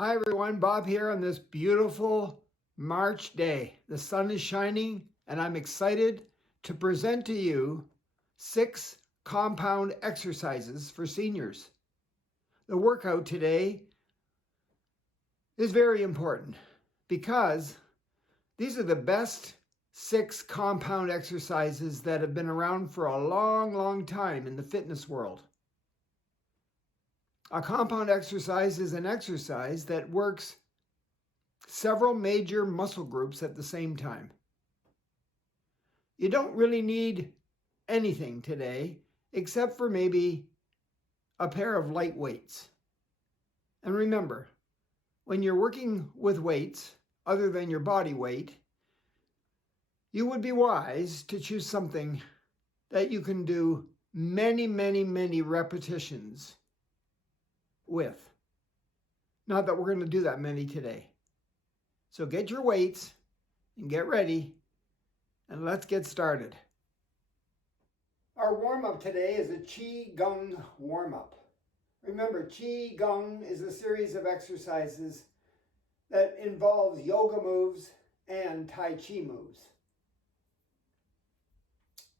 Hi everyone, Bob here on this beautiful March day. The sun is shining and I'm excited to present to you 6 compound exercises for seniors. The workout today is very important because these are the best 6 compound exercises that have been around for a long time in the fitness world. A compound exercise is an exercise that works several major muscle groups at the same time. You don't really need anything today except for maybe a pair of light weights. And remember, when you're working with weights other than your body weight, you would be wise to choose something that you can do many repetitions with. Not that we're going to do that many today. So get your weights and get ready, and let's get started. Our warm-up today is a Qi Gong warm-up. Remember, Qi Gong is a series of exercises that involves yoga moves and Tai Chi moves.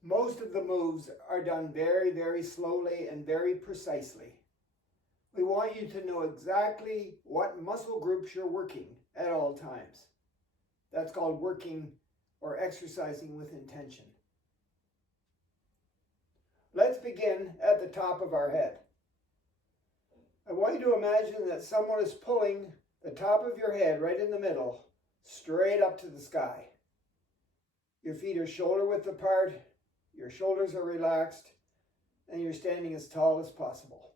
Most of the moves are done very slowly and very precisely. We want you to know exactly what muscle groups you're working at all times. That's called working or exercising with intention. Let's begin at the top of our head. I want you to imagine that someone is pulling the top of your head right in the middle, straight up to the sky. Your feet are shoulder width apart, your shoulders are relaxed, and you're standing as tall as possible.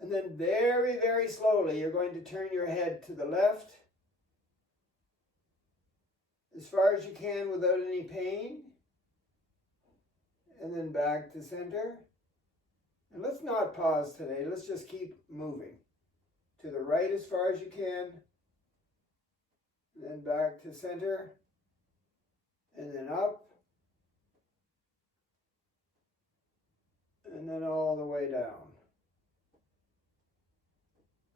And then very slowly, you're going to turn your head to the left as far as you can without any pain, and then back to center. And let's not pause today. Let's just keep moving. To the right as far as you can, and then back to center, and then up, and then all the way down.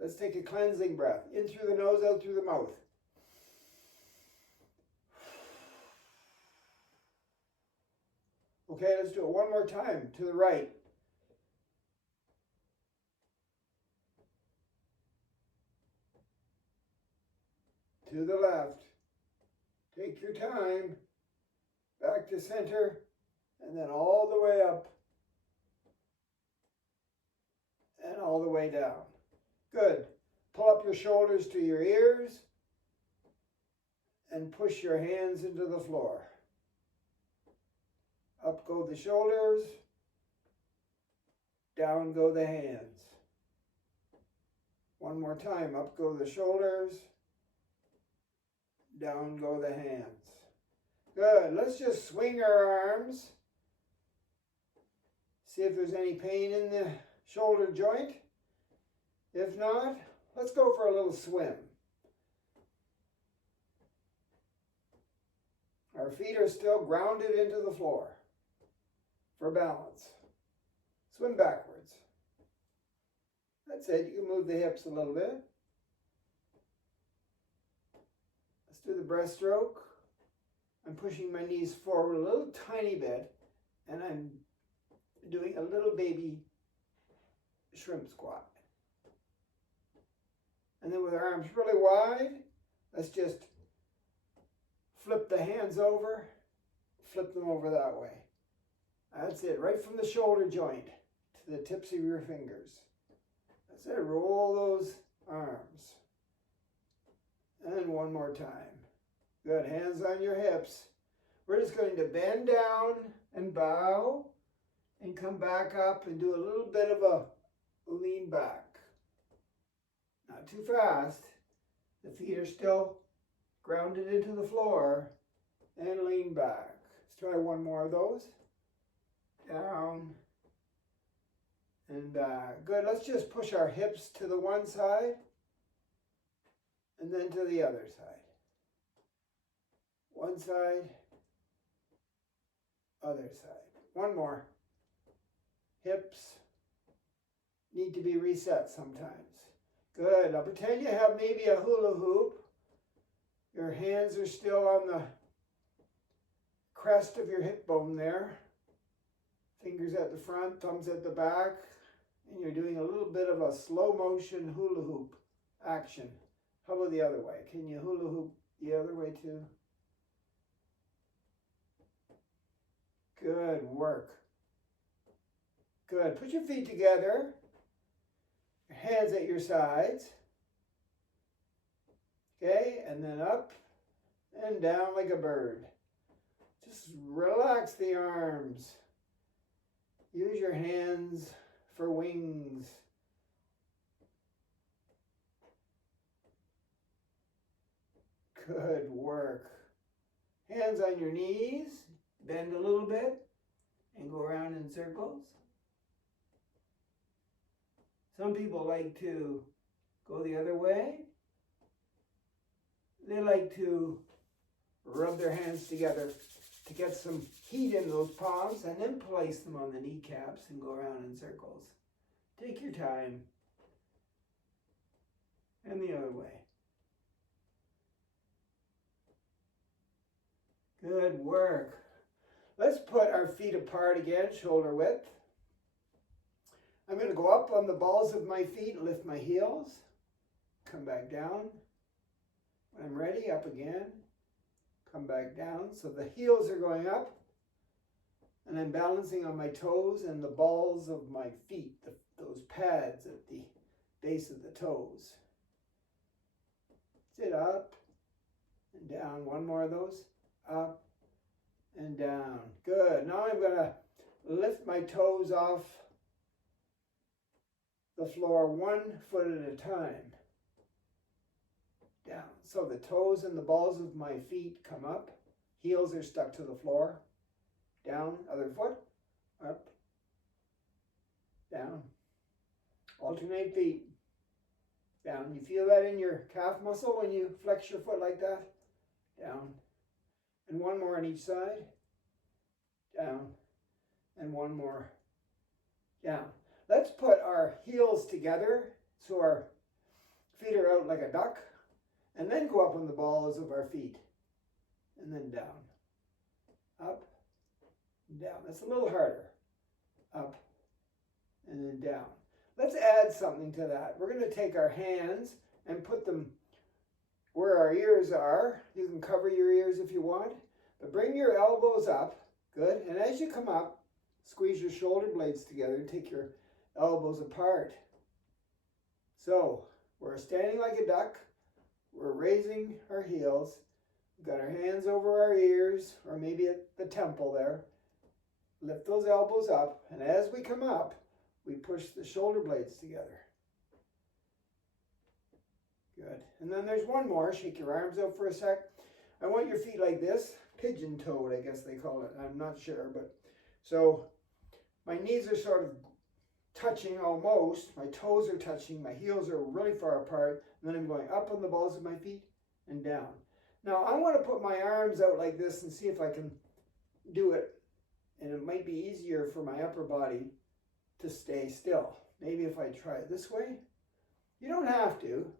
Let's take a cleansing breath. In through the nose, out through the mouth. Okay, let's do it one more time. To the right. To the left. Take your time. Back to center. And then all the way up. And all the way down. Good. Pull up your shoulders to your ears. And push your hands into the floor. Up go the shoulders. Down go the hands. One more time. Up go the shoulders. Down go the hands. Good. Let's just swing our arms. See if there's any pain in the shoulder joint. If not, let's go for a little swim. Our feet are still grounded into the floor for balance. Swim backwards. That's it. You can move the hips a little bit. Let's do the breaststroke. I'm pushing my knees forward a little tiny bit, and I'm doing a little baby shrimp squat. And then with our arms really wide, let's just flip the hands over, flip them over that way. That's it, right from the shoulder joint to the tips of your fingers. That's it, roll those arms. And one more time. Good, hands on your hips. We're just going to bend down and bow and come back up and do a little bit of a lean back. Not too fast. The feet are still grounded into the floor, and lean back. Let's try one more of those. Down and back. Good. Let's just push our hips to the one side and then to the other side. One side, other side. One more. Hips need to be reset sometimes. Good. Now pretend you have maybe a hula hoop. Your hands are still on the crest of your hip bone there. Fingers at the front, thumbs at the back. And you're doing a little bit of a slow motion hula hoop action. How about the other way? Can you hula hoop the other way too? Good work. Good. Put your feet together. Your hands at your sides. Okay, and then up and down like a bird. Just relax the arms. Use your hands for wings. Good work. Hands on your knees. Bend a little bit and go around in circles. Some people like to go the other way. They like to rub their hands together to get some heat in those palms and then place them on the kneecaps and go around in circles. Take your time. And the other way. Good work. Let's put our feet apart again, shoulder width. I'm going to go up on the balls of my feet, lift my heels, come back down. When I'm ready, up again, come back down. So the heels are going up, and I'm balancing on my toes and the balls of my feet, those pads at the base of the toes. Sit up and down. One more of those. Up and down. Good. Now I'm going to lift my toes off the floor 1 foot at a time. Down. So the toes and the balls of my feet come up. Heels are stuck to the floor. Down. Other foot. Up. Down. Alternate feet. Down. You feel that in your calf muscle when you flex your foot like that? Down. And one more on each side. Down. And one more. Down. Let's put our heels together so our feet are out like a duck. And then go up on the balls of our feet. And then down. Up. Down. That's a little harder. Up. And then down. Let's add something to that. We're going to take our hands and put them where our ears are. You can cover your ears if you want. But bring your elbows up. Good. And as you come up, squeeze your shoulder blades together and take your elbows apart. So we're standing like a duck. We're raising our heels. We've got our hands over our ears, or maybe at the temple there. Lift those elbows up, and as we come up, we push the shoulder blades together. Good. And then there's one more. Shake your arms out for a sec. I want your feet like this. Pigeon-toed, I guess they call it. I'm not sure, but so my knees are sort of touching almost. My toes are touching. My heels are really far apart. And then I'm going up on the balls of my feet and down. Now I want to put my arms out like this and see if I can do it. And it might be easier for my upper body to stay still. Maybe if I try it this way. You don't have to.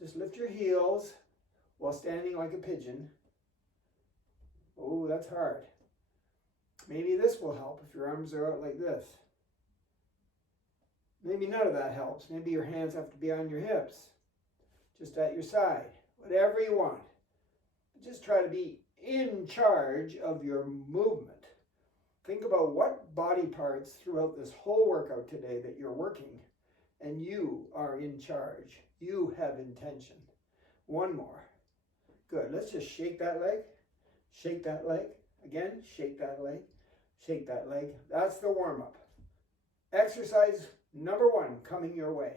Just lift your heels while standing like a pigeon. Oh, that's hard. Maybe this will help if your arms are out like this. Maybe none of that helps. Maybe your hands have to be on your hips, just at your side, whatever you want. Just try to be in charge of your movement. Think about what body parts throughout this whole workout today that you're working, and you are in charge. You have intention. One more. Good. Let's just shake that leg. Shake that leg. Again, shake that leg. Shake that leg. That's the warm-up. Exercise number 1 coming your way.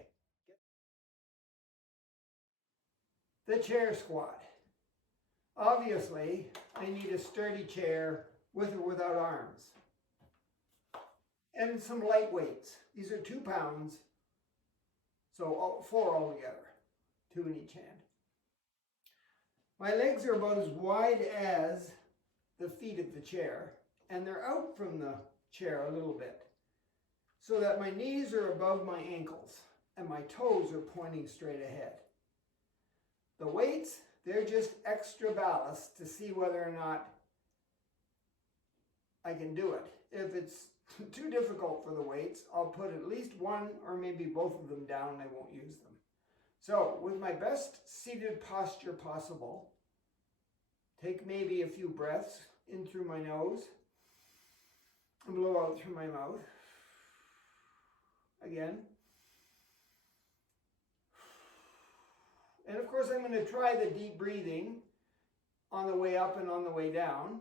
The chair squat. Obviously, I need a sturdy chair with or without arms. And some light weights. These are 2 pounds. So 4 altogether. 2 in each hand. My legs are about as wide as the feet of the chair. And they're out from the chair a little bit, so that my knees are above my ankles. and my toes are pointing straight ahead. The weights, they're just extra ballast to see whether or not I can do it. If it's too difficult for the weights, I'll put at least one or maybe both of them down and I won't use them. So with my best seated posture possible, take maybe a few breaths in through my nose and blow out through my mouth. Again. And of course I'm going to try the deep breathing on the way up and on the way down.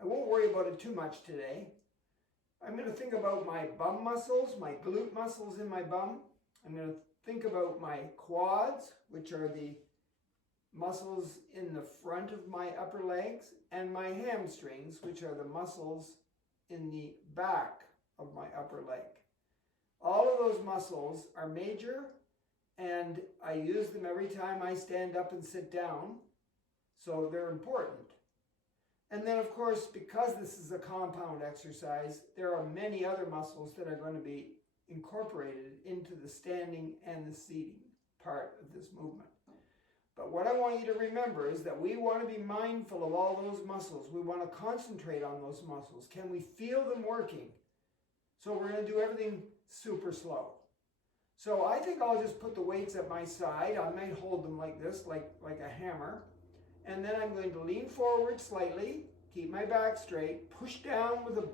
I won't worry about it too much today. I'm going to think about my bum muscles, my glute muscles in my bum. I'm going to think about my quads, which are the muscles in the front of my upper legs, and my hamstrings, which are the muscles in the back of my upper leg. All of those muscles are major, and I use them every time I stand up and sit down, so they're important. And then, of course, because this is a compound exercise, there are many other muscles that are going to be incorporated into the standing and the seating part of this movement. But what I want you to remember is that we want to be mindful of all those muscles. We want to concentrate on those muscles. Can we feel them working? So we're going to do everything super slow. So I think I'll just put the weights at my side. I might hold them like this, like a hammer. And then I'm going to lean forward slightly, keep my back straight, push down with the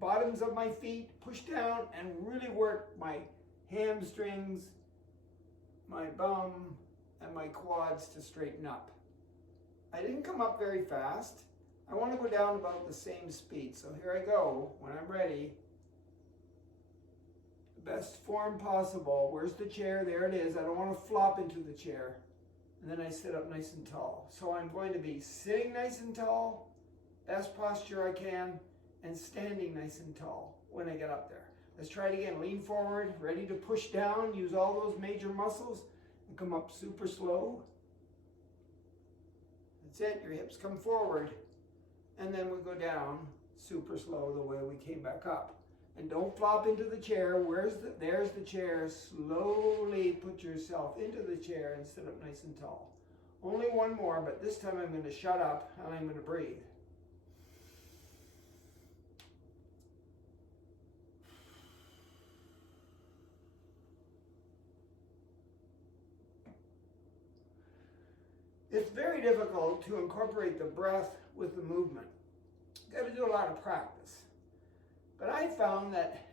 bottoms of my feet, push down and really work my hamstrings, my bum, and my quads to straighten up. I didn't come up very fast. I want to go down about the same speed. So here I go. When I'm ready, the best form possible. Where's the chair? There it is. I don't want to flop into the chair. And then I sit up nice and tall. So I'm going to be sitting nice and tall, best posture I can, and standing nice and tall when I get up there. Let's try it again. Lean forward, ready to push down, use all those major muscles, and come up super slow. That's it, your hips come forward. And then we go down super slow the way we came back up. And don't flop into the chair. There's the chair. Slowly put yourself into the chair and sit up nice and tall. Only one more, but this time I'm going to shut up and I'm going to breathe. It's very difficult to incorporate the breath with the movement. You've got to do a lot of practice. But I found that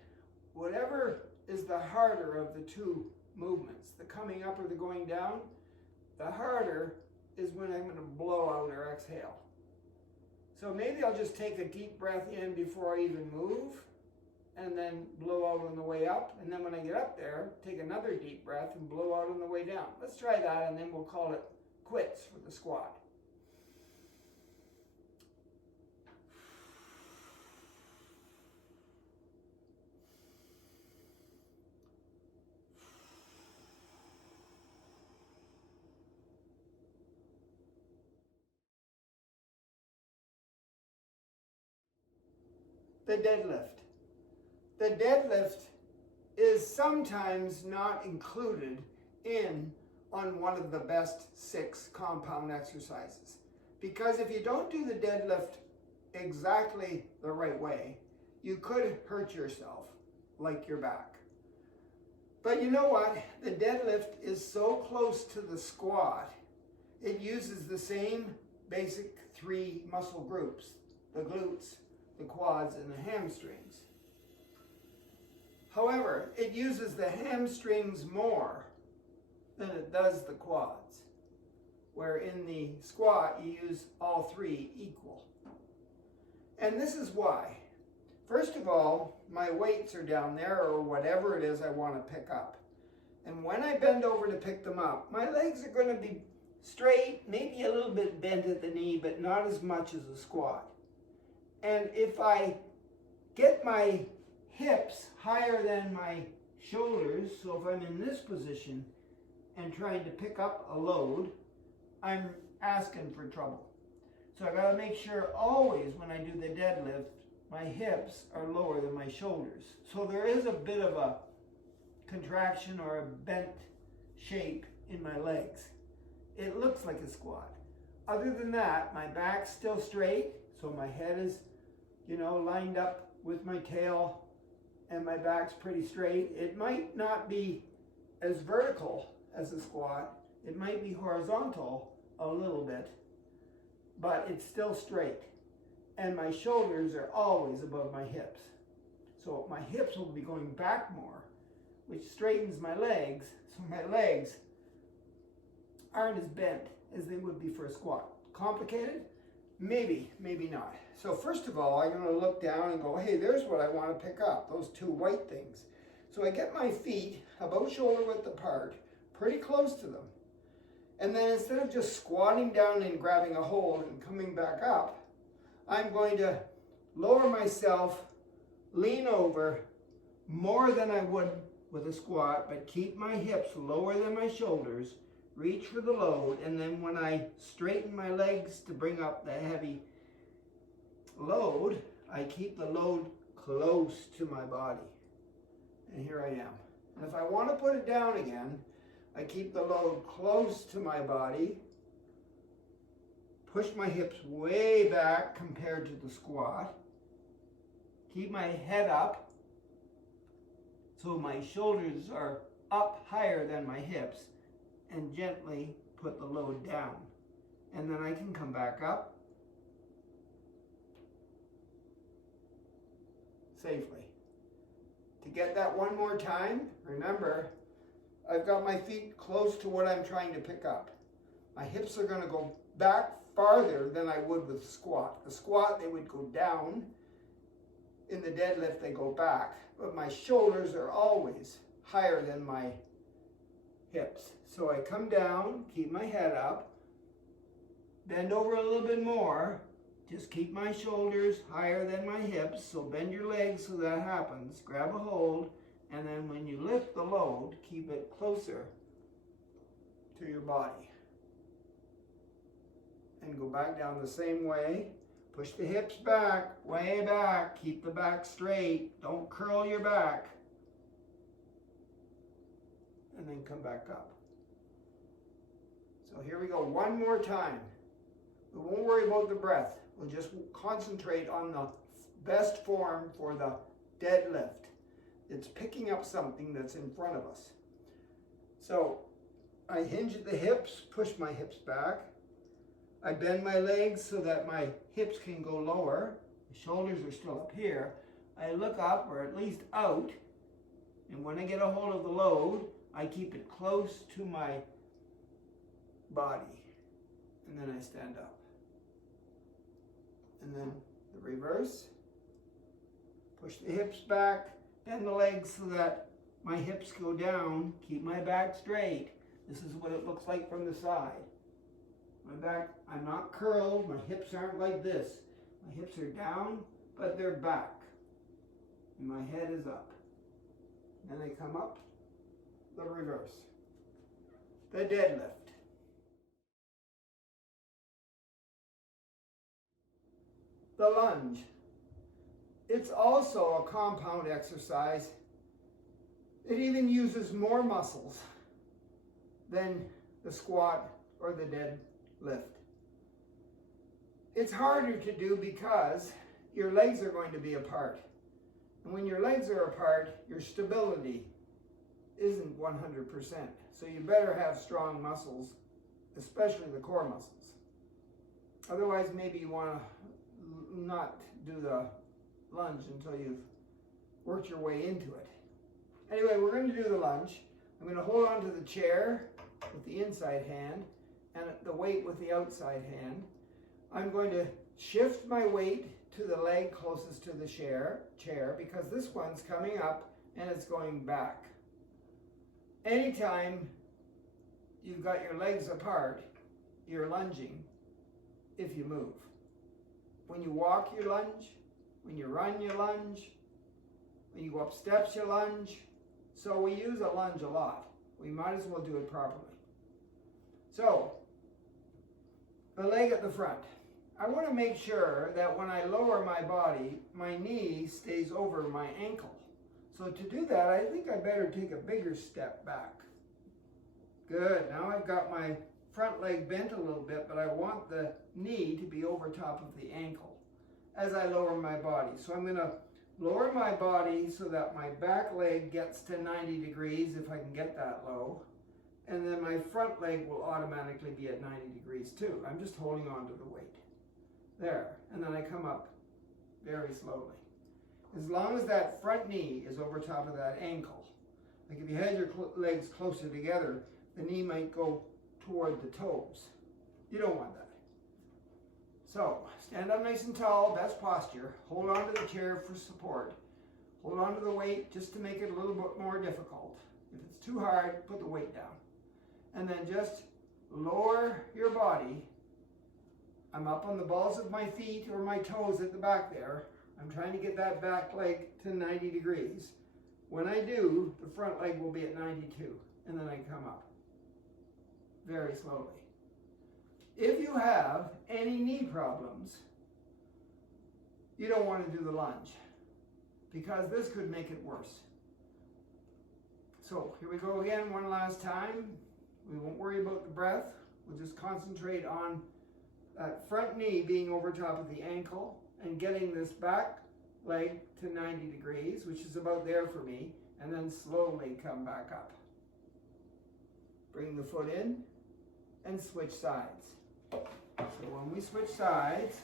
whatever is the harder of the two movements, the coming up or the going down, the harder is when I'm going to blow out or exhale. So maybe I'll just take a deep breath in before I even move, and then blow out on the way up. And then when I get up there, take another deep breath and blow out on the way down. Let's try that, and then we'll call it quits for the squat. The deadlift. The deadlift is sometimes not included on one of the best 6 compound exercises. Because if you don't do the deadlift exactly the right way, you could hurt yourself, like your back. But you know what? The deadlift is so close to the squat. It uses the same basic 3 muscle groups, the glutes, the quads, and the hamstrings. However, it uses the hamstrings more than it does the quads, where in the squat you use all 3 equal. And this is why. First of all, my weights are down there, or whatever it is I want to pick up. And when I bend over to pick them up, my legs are going to be straight, maybe a little bit bent at the knee, but not as much as a squat. And if I get my hips higher than my shoulders, so if I'm in this position and trying to pick up a load, I'm asking for trouble. So I got to make sure always when I do the deadlift, my hips are lower than my shoulders. So there is a bit of a contraction or a bent shape in my legs. It looks like a squat. Other than that, my back's still straight, so my head is, lined up with my tail and my back's pretty straight. It might not be as vertical as a squat. It might be horizontal a little bit, but it's still straight. And my shoulders are always above my hips. So my hips will be going back more, which straightens my legs, so my legs aren't as bent as they would be for a squat. Complicated? Maybe, maybe not. So first of all, I'm going to look down and go, hey, there's what I want to pick up, those two white things. So I get my feet about shoulder width apart, pretty close to them. And then instead of just squatting down and grabbing a hold and coming back up, I'm going to lower myself, lean over more than I would with a squat, but keep my hips lower than my shoulders, reach for the load, and then when I straighten my legs to bring up the heavy load, I keep the load close to my body. And here I am. And if I want to put it down again, I keep the load close to my body, push my hips way back compared to the squat, keep my head up so my shoulders are up higher than my hips, and gently put the load down. And then I can come back up safely. To get that one more time, remember, I've got my feet close to what I'm trying to pick up. My hips are going to go back farther than I would with the squat. The squat, they would go down. In the deadlift, they go back. But my shoulders are always higher than my hips. So I come down, keep my head up, bend over a little bit more, just keep my shoulders higher than my hips, so bend your legs so that happens, grab a hold, and then when you lift the load, keep it closer to your body. And go back down the same way. Push the hips back, way back, keep the back straight, don't curl your back. And then come back up. So here we go, one more time. We won't worry about the breath. We'll just concentrate on the best form for the deadlift. It's picking up something that's in front of us. So I hinge at the hips, push my hips back. I bend my legs so that my hips can go lower. The shoulders are still up here. I look up, or at least out, and when I get a hold of the load, I keep it close to my body, and then I stand up. And then the reverse. Push the hips back, bend the legs so that my hips go down, keep my back straight. This is what it looks like from the side. My back, I'm not curled, my hips aren't like this. My hips are down, but they're back. And my head is up. Then they come up, the reverse. The deadlift. The lunge. It's also a compound exercise. It even uses more muscles than the squat or the deadlift. It's harder to do because your legs are going to be apart. And when your legs are apart, your stability isn't 100%. So you better have strong muscles, especially the core muscles. Otherwise, maybe you want to not do the lunge until you've worked your way into it. Anyway, we're going to do the lunge. I'm going to hold on to the chair with the inside hand and the weight with the outside hand. I'm going to shift my weight to the leg closest to the chair because this one's coming up and it's going back. Anytime you've got your legs apart, you're lunging if you move. When you walk, you lunge. When you run, you lunge. When you go up steps, you lunge. So we use a lunge a lot. We might as well do it properly. So, the leg at the front. I want to make sure that when I lower my body, my knee stays over my ankle. So to do that, I think I better take a bigger step back. Good, now I've got my front leg bent a little bit, but I want the knee to be over top of the ankle as I lower my body. So I'm gonna lower my body so that my back leg gets to 90 degrees if I can get that low. And then my front leg will automatically be at 90 degrees too. I'm just holding on to the weight. There, and then I come up very slowly. As long as that front knee is over top of that ankle. Like if you had your legs closer together, the knee might go toward the toes. You don't want that. So, stand up nice and tall, best posture. Hold on to the chair for support. Hold on to the weight just to make it a little bit more difficult. If it's too hard, put the weight down. And then just lower your body. I'm up on the balls of my feet or my toes at the back there. I'm trying to get that back leg to 90 degrees. When I do, the front leg will be at 92, and then I come up very slowly. If you have any knee problems, you don't want to do the lunge because this could make it worse. So here we go again one last time. We won't worry about the breath. We'll just concentrate on that front knee being over top of the ankle and getting this back leg to 90 degrees, which is about there for me, and then slowly come back up. Bring the foot in and switch sides. So when we switch sides,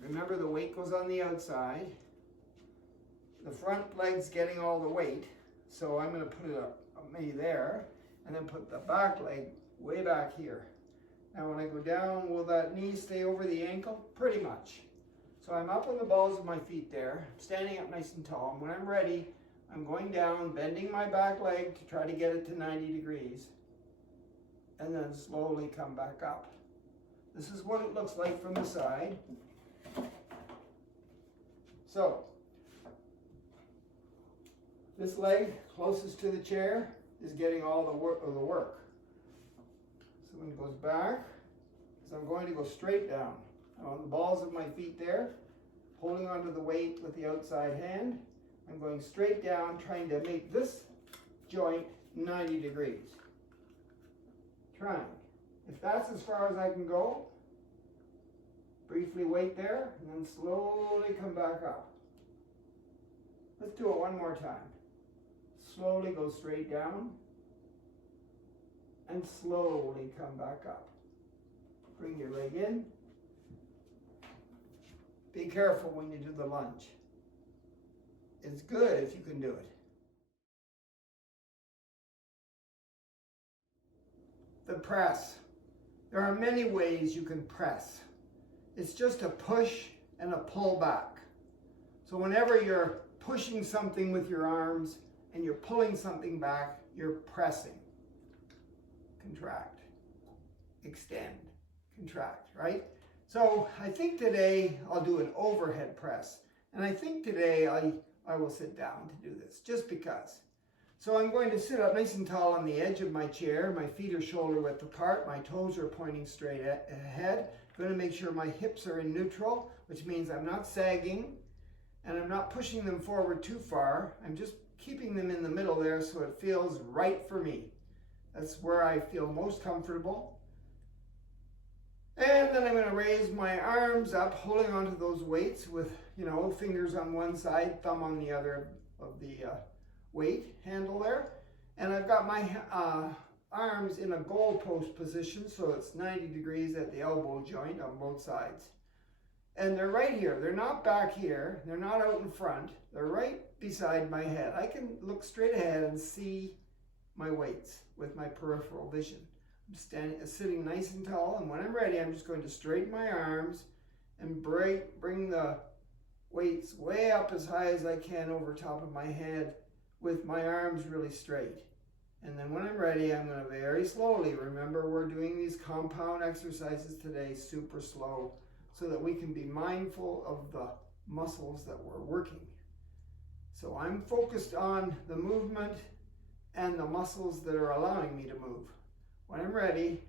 remember the weight goes on the outside. The front leg's getting all the weight, so I'm going to put it up maybe there, and then put the back leg way back here. Now when I go down, will that knee stay over the ankle? Pretty much. So I'm up on the balls of my feet there, standing up nice and tall, and when I'm ready, I'm going down, bending my back leg to try to get it to 90 degrees, and then slowly come back up. This is what it looks like from the side. So, this leg closest to the chair is getting all the work. So when it goes back, so I'm going to go straight down. I'm on the balls of my feet there, holding onto the weight with the outside hand. I'm going straight down, trying to make this joint 90 degrees. Trying. If that's as far as I can go, briefly wait there, and then slowly come back up. Let's do it one more time. Slowly go straight down, and slowly come back up. Bring your leg in. Be careful when you do the lunge. It's good if you can do it. The press. There are many ways you can press. It's just a push and a pull back. So whenever you're pushing something with your arms and you're pulling something back, you're pressing. Contract, extend, contract, right? So I think today I'll do an overhead press. And I think today I will sit down to do this, just because. So I'm going to sit up nice and tall on the edge of my chair. My feet are shoulder width apart. My toes are pointing straight ahead. I'm going to make sure my hips are in neutral, which means I'm not sagging and I'm not pushing them forward too far. I'm just keeping them in the middle there so it feels right for me. That's where I feel most comfortable. And then I'm going to raise my arms up, holding onto those weights with, fingers on one side, thumb on the other of the weight handle there. And I've got my arms in a goalpost position, so it's 90 degrees at the elbow joint on both sides. And they're right here. They're not back here. They're not out in front. They're right beside my head. I can look straight ahead and see my weights with my peripheral vision. I'm sitting nice and tall, and when I'm ready, I'm just going to straighten my arms and bring the weights way up as high as I can over top of my head with my arms really straight. And then when I'm ready, I'm going to very slowly, remember we're doing these compound exercises today, super slow, so that we can be mindful of the muscles that we're working. So I'm focused on the movement and the muscles that are allowing me to move. When I'm ready,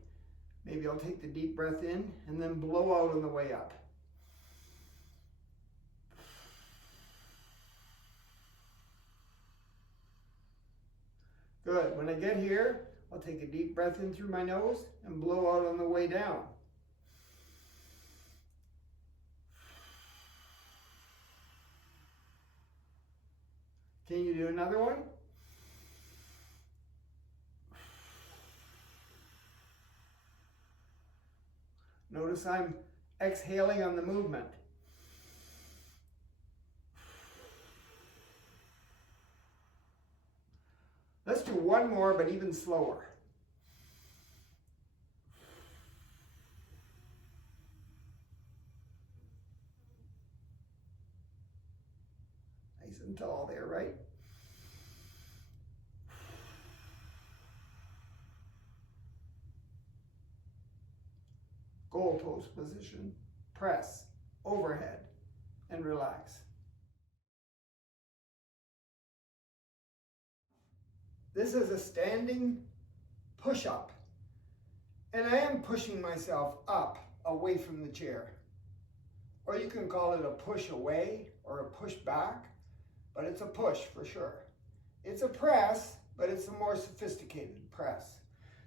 maybe I'll take the deep breath in and then blow out on the way up. Good. When I get here, I'll take a deep breath in through my nose and blow out on the way down. Can you do another one? Notice I'm exhaling on the movement. Let's do one more, but even slower. Nice and tall there, right? Goal pose position, press, overhead, and relax. This is a standing push-up, and I am pushing myself up away from the chair. Or you can call it a push away or a push back, but it's a push for sure. It's a press, but it's a more sophisticated press.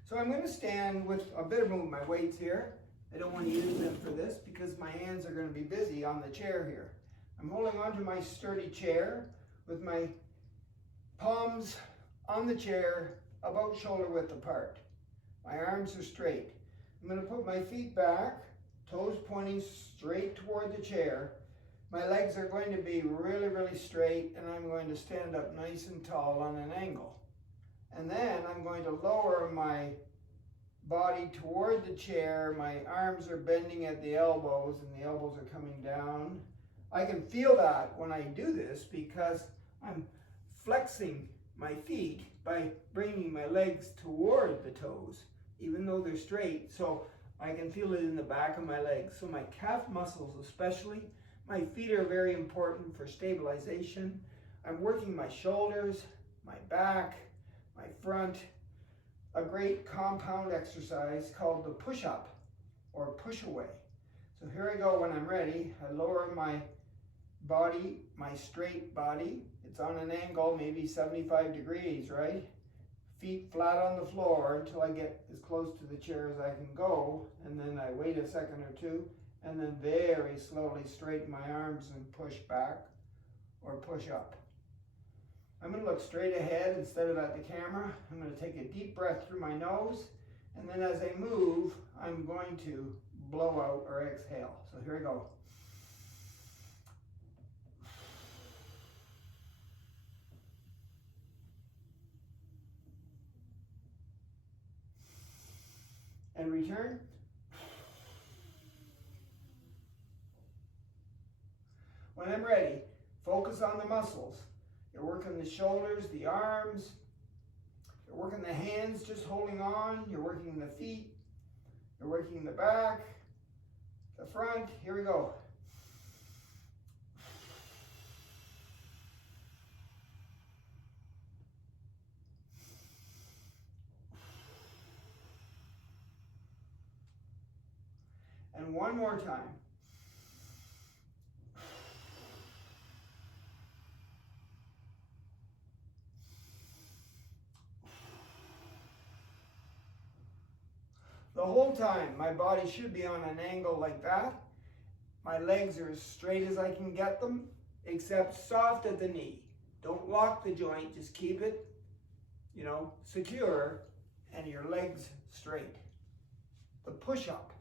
So I'm going to stand with a bit of my weights here. I don't want to use them for this because my hands are going to be busy on the chair here. I'm holding onto my sturdy chair with my palms on the chair about shoulder width apart. My arms are straight. I'm going to put my feet back, toes pointing straight toward the chair. My legs are going to be really, really straight, and I'm going to stand up nice and tall on an angle. And then I'm going to lower my body toward the chair. My arms are bending at the elbows, and the elbows are coming down. I can feel that when I do this because I'm flexing my feet by bringing my legs toward the toes, even though they're straight. So I can feel it in the back of my legs. So my calf muscles especially. My feet are very important for stabilization. I'm working my shoulders, my back, my front. A great compound exercise called the push-up or push away. So here I go when I'm ready. I lower my body, my straight body. It's on an angle, maybe 75 degrees, right? Feet flat on the floor until I get as close to the chair as I can go. And then I wait a second or two and then very slowly straighten my arms and push back or push up. I'm going to look straight ahead instead of at the camera. I'm going to take a deep breath through my nose, and then as I move, I'm going to blow out or exhale. So here we go. And return. When I'm ready, focus on the muscles. You're working the shoulders, the arms. You're working the hands, just holding on. You're working the feet. You're working the back, the front. Here we go. And one more time. The whole time, my body should be on an angle like that. My legs are as straight as I can get them, except soft at the knee. Don't lock the joint, just keep it, secure, and your legs straight. The push-up.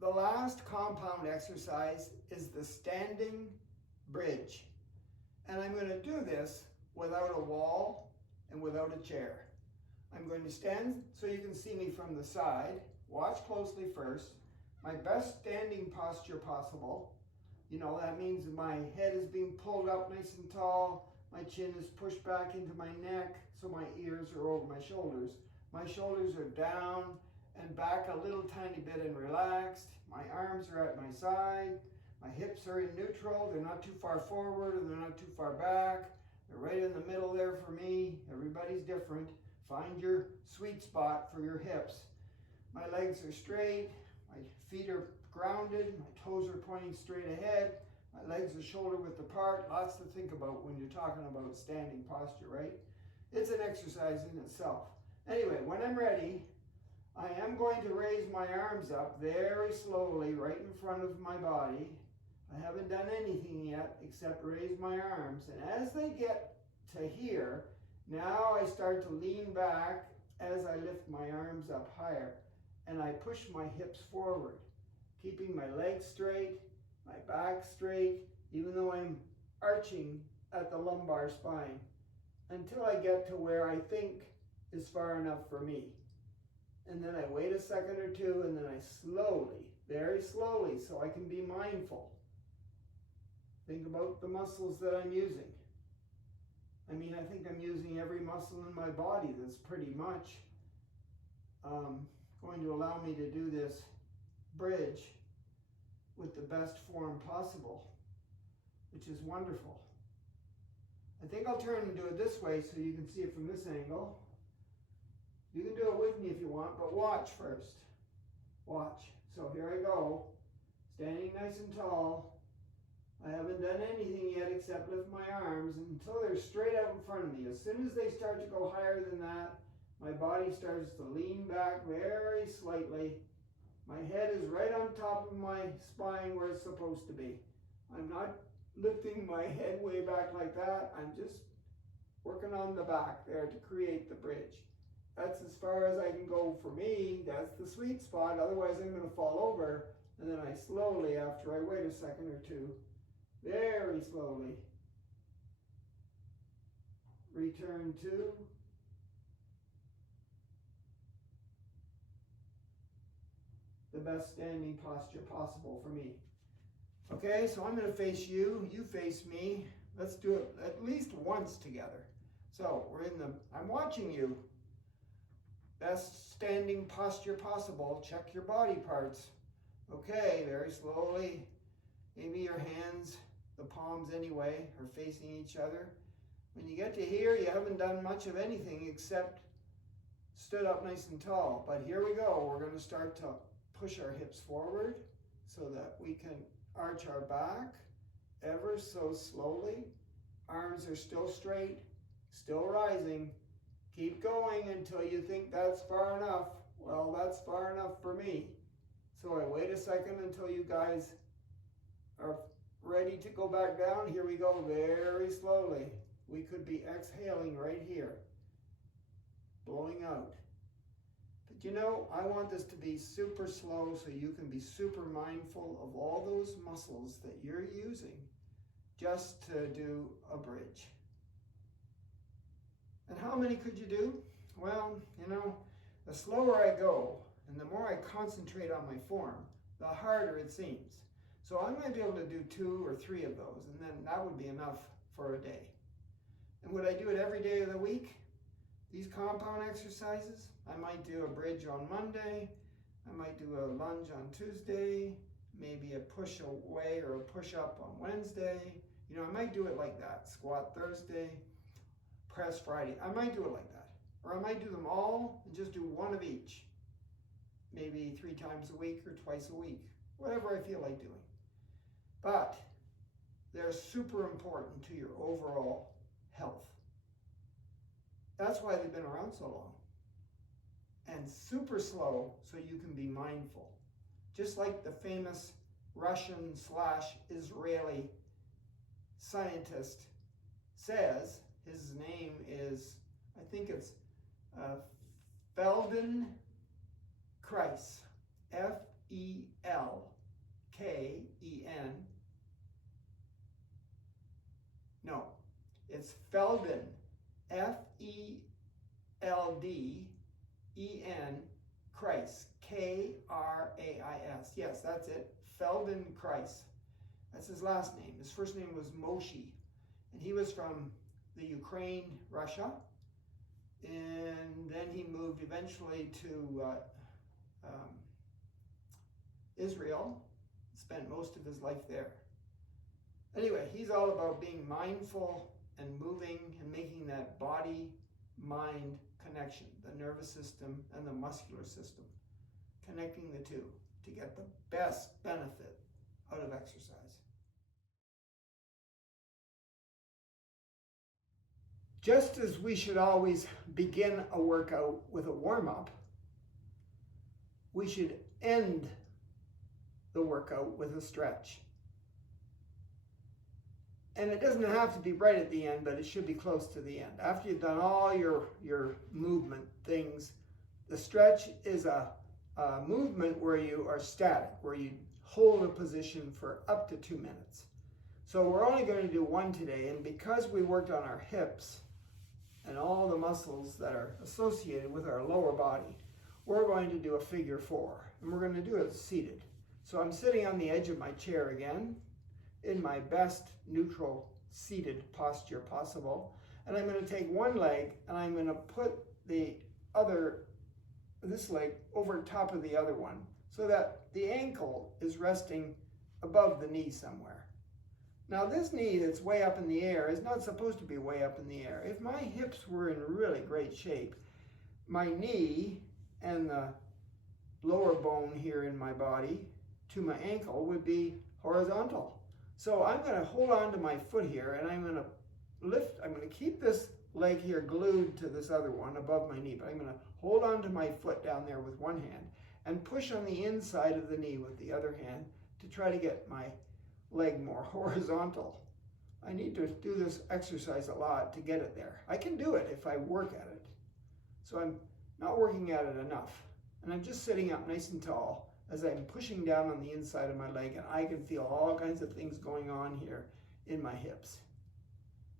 The last compound exercise is the standing bridge. And I'm going to do this without a wall and without a chair. I'm going to stand so you can see me from the side. Watch closely first. My best standing posture possible. That means my head is being pulled up nice and tall. My chin is pushed back into my neck, so my ears are over my shoulders. My shoulders are down and back a little tiny bit and relaxed. My arms are at my side. My hips are in neutral. They're not too far forward and they're not too far back. They're right in the middle there for me. Everybody's different. Find your sweet spot for your hips. My legs are straight. My feet are grounded. My toes are pointing straight ahead. My legs are shoulder width apart. Lots to think about when you're talking about standing posture, right? It's an exercise in itself. Anyway, when I'm ready, I am going to raise my arms up very slowly right in front of my body. I haven't done anything yet except raise my arms. And as they get to here, now I start to lean back as I lift my arms up higher. And I push my hips forward, keeping my legs straight, my back straight, even though I'm arching at the lumbar spine, until I get to where I think is far enough for me. And then I wait a second or two, and then I slowly, very slowly, so I can be mindful, think about the muscles that I'm using. I mean, I think I'm using every muscle in my body that's pretty much going to allow me to do this bridge with the best form possible, which is wonderful. I think I'll turn and do it this way so you can see it from this angle. You can do it with me if you want, but watch first. Watch. So here I go, standing nice and tall. I haven't done anything yet except lift my arms until they're straight out in front of me. As soon as they start to go higher than that, my body starts to lean back very slightly. My head is right on top of my spine where it's supposed to be. I'm not lifting my head way back like that. I'm just working on the back there to create the bridge. That's as far as I can go for me. That's the sweet spot. Otherwise, I'm going to fall over. And then I slowly, after I wait a second or two, very slowly, return to the best standing posture possible for me. Okay, so I'm going to face you, you face me. Let's do it at least once together. So I'm watching you. Best standing posture possible. Check your body parts. Okay, very slowly. Maybe your hands, the palms anyway, are facing each other. When you get to here, you haven't done much of anything except stood up nice and tall. But here we go. We're going to start to push our hips forward so that we can arch our back ever so slowly. Arms are still straight, still rising. Keep going until you think that's far enough. Well, that's far enough for me. So I wait a second until you guys are ready to go back down. Here we go, very slowly. We could be exhaling right here, blowing out. But you know, I want this to be super slow so you can be super mindful of all those muscles that you're using just to do a bridge. And how many could you do? Well, you know, the slower I go and the more I concentrate on my form, the harder it seems. So I might be able to do 2 or 3 of those, and then that would be enough for a day. And would I do it every day of the week? These compound exercises, I might do a bridge on Monday, I might do a lunge on Tuesday, maybe a push away or a push up on Wednesday. You know, I might do it like that. Squat Thursday, press Friday. I might do it like that. Or I might do them all and just do one of each. Maybe 3 times a week or twice a week. Whatever I feel like doing. But they're super important to your overall health. That's why they've been around so long. And super slow so you can be mindful. Just like the famous Russian/Israeli scientist says, his name is, I think it's Feldenkrais, F-E-L-K-E-N. No, it's Felden, F-E-L-D-E-N, Kreis, K-R-A-I-S. Yes, that's it, Feldenkrais. That's his last name. His first name was Moshe, and he was from the Ukraine, Russia, and then he moved eventually to Israel, spent most of his life there. Anyway, he's all about being mindful and moving and making that body-mind connection, the nervous system and the muscular system, connecting the two to get the best benefit out of exercise. Just as we should always begin a workout with a warm-up, we should end the workout with a stretch. And it doesn't have to be right at the end, but it should be close to the end. After you've done all your movement things, the stretch is a movement where you are static, where you hold a position for up to 2 minutes. So we're only going to do one today, and because we worked on our hips and all the muscles that are associated with our lower body, we're going to do a figure 4, and we're going to do it seated. So I'm sitting on the edge of my chair again, in my best neutral seated posture possible, and I'm going to take one leg and I'm going to put this leg over top of the other one so that the ankle is resting above the knee somewhere. Now this knee that's way up in the air is not supposed to be way up in the air. If my hips were in really great shape, my knee and the lower bone here in my body to my ankle would be horizontal. So I'm going to hold on to my foot here, and I'm going to keep this leg here glued to this other one above my knee, but I'm going to hold on to my foot down there with one hand and push on the inside of the knee with the other hand to try to get my leg more horizontal. I need to do this exercise a lot to get it there. I can do it if I work at it. So I'm not working at it enough, and I'm just sitting up nice and tall as I'm pushing down on the inside of my leg, and I can feel all kinds of things going on here in my hips.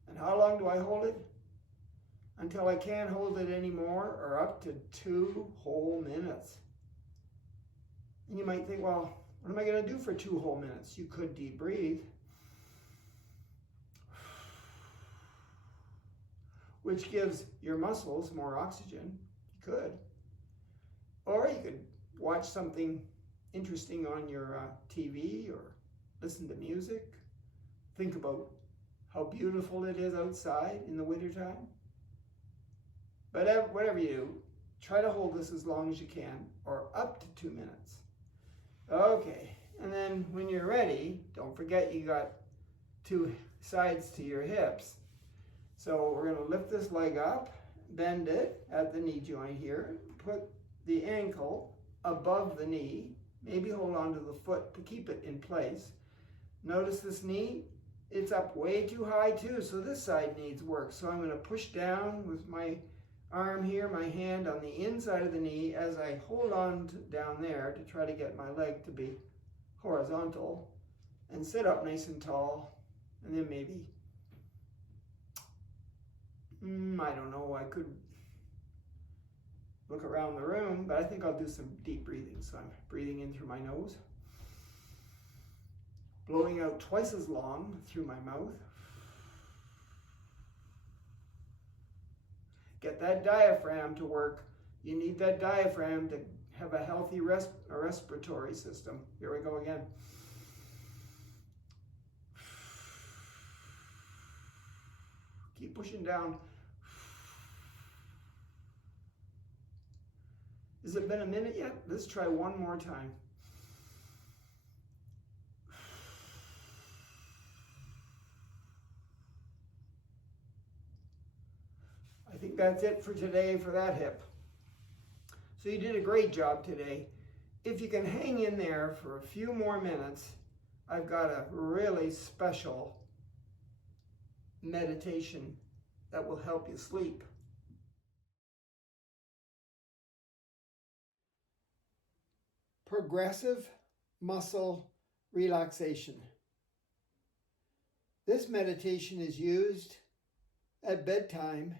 And how long do I hold it? Until I can't hold it anymore, or up to 2 whole minutes. And you might think, well, what am I going to do for 2 whole minutes? You could deep breathe, which gives your muscles more oxygen. You could. Or you could watch something interesting on your TV, or listen to music. Think about how beautiful it is outside in the wintertime. But whatever you do, try to hold this as long as you can, or up to 2 minutes. Okay, and then when you're ready, don't forget you got 2 sides to your hips. So we're going to lift this leg up, bend it at the knee joint here, put the ankle above the knee, maybe hold on to the foot to keep it in place. Notice this knee, it's up way too high too, so this side needs work. So I'm going to push down with my arm here, my hand on the inside of the knee as I hold on down there to try to get my leg to be horizontal, and sit up nice and tall, and then maybe, I don't know, I could look around the room, but I think I'll do some deep breathing. So I'm breathing in through my nose, blowing out twice as long through my mouth. Get that diaphragm to work. You need that diaphragm to have a healthy respiratory system. Here we go again. Keep pushing down. Has it been a minute yet? Let's try one more time. I think that's it for today for that hip. So you did a great job today. If you can hang in there for a few more minutes, I've got a really special meditation that will help you sleep. Progressive muscle relaxation. This meditation is used at bedtime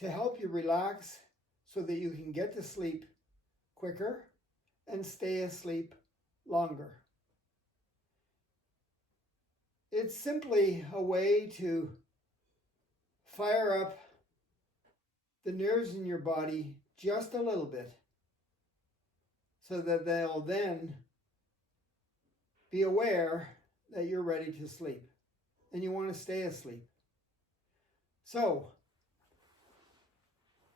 to help you relax so that you can get to sleep quicker and stay asleep longer. It's simply a way to fire up the nerves in your body just a little bit, so that they'll then be aware that you're ready to sleep and you want to stay asleep. So,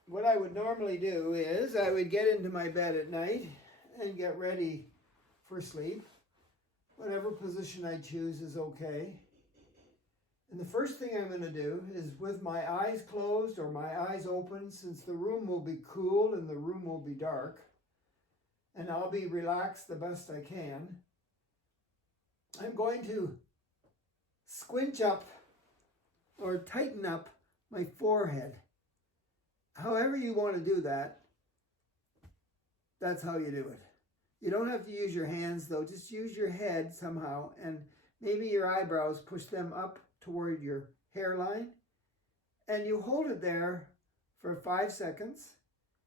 what I would normally do is I would get into my bed at night and get ready for sleep. Whatever position I choose is okay. And the first thing I'm going to do is with my eyes closed or my eyes open, since the room will be cool and the room will be dark, and I'll be relaxed the best I can, I'm going to squinch up or tighten up my forehead. However you want to do that, that's how you do it. You don't have to use your hands though, just use your head somehow, and maybe your eyebrows, push them up toward your hairline, and you hold it there for 5 seconds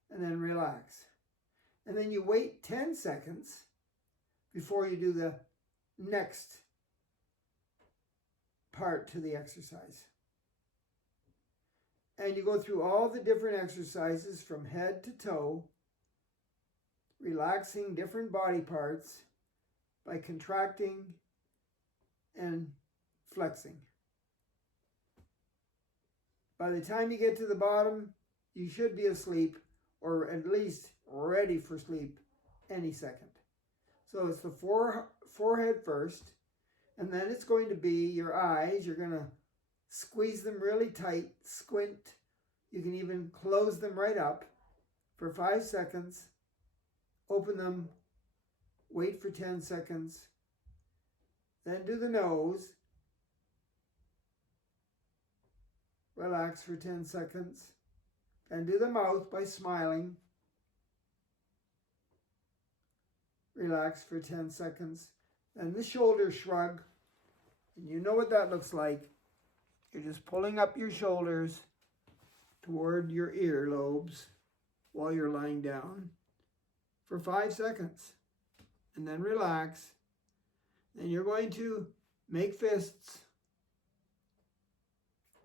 and then relax. And then you wait 10 seconds before you do the next part to the exercise. And you go through all the different exercises from head to toe, relaxing different body parts by contracting and flexing. By the time you get to the bottom, you should be asleep, or at least ready for sleep any second. So it's the forehead first, and then it's going to be your eyes. You're going to squeeze them really tight, squint. You can even close them right up for 5 seconds. Open them, wait for 10 seconds. Then do the nose. Relax for 10 seconds. And do the mouth by smiling. Relax for 10 seconds. And the shoulder shrug. And you know what that looks like. You're just pulling up your shoulders toward your earlobes while you're lying down for 5 seconds. And then relax. Then you're going to make fists.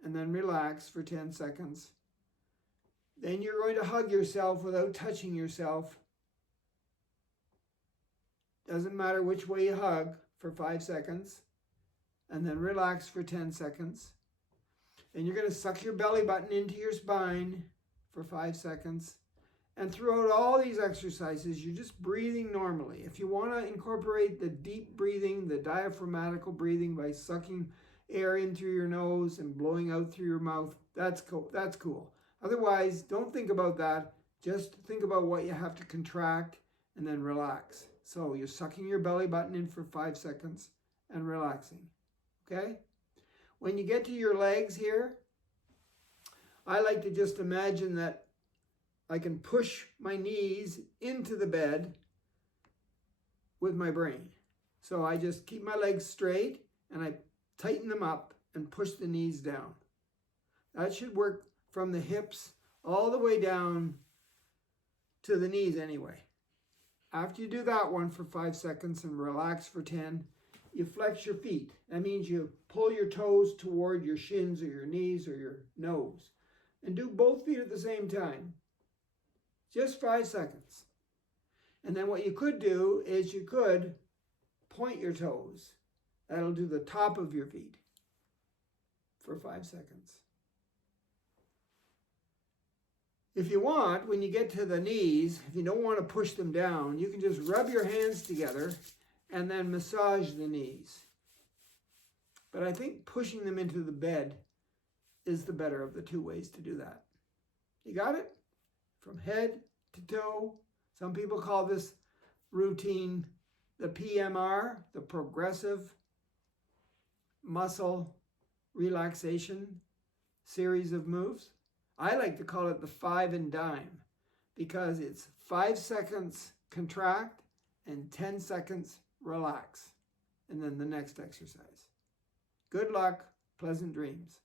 And then relax for 10 seconds. Then you're going to hug yourself without touching yourself. Doesn't matter which way you hug for 5 seconds. And then relax for 10 seconds. And you're going to suck your belly button into your spine for 5 seconds. And throughout all these exercises, you're just breathing normally. If you want to incorporate the deep breathing, the diaphragmatical breathing by sucking air in through your nose and blowing out through your mouth, that's cool. That's cool. Otherwise, don't think about that. Just think about what you have to contract and then relax. So you're sucking your belly button in for 5 seconds and relaxing. Okay? When you get to your legs here, I like to just imagine that I can push my knees into the bed with my brain. So I just keep my legs straight and I tighten them up and push the knees down. That should work from the hips all the way down to the knees anyway. After you do that one for 5 seconds and relax for 10, you flex your feet. That means you pull your toes toward your shins or your knees or your nose. And do both feet at the same time. Just 5 seconds. And then what you could do is you could point your toes. That'll do the top of your feet for 5 seconds. If you want, when you get to the knees, if you don't want to push them down, you can just rub your hands together and then massage the knees. But I think pushing them into the bed is the better of the two ways to do that. You got it? From head to toe. Some people call this routine the PMR, the progressive muscle relaxation series of moves. I like to call it the 5 and dime because it's 5 seconds contract and 10 seconds relax. And then the next exercise. Good luck, pleasant dreams.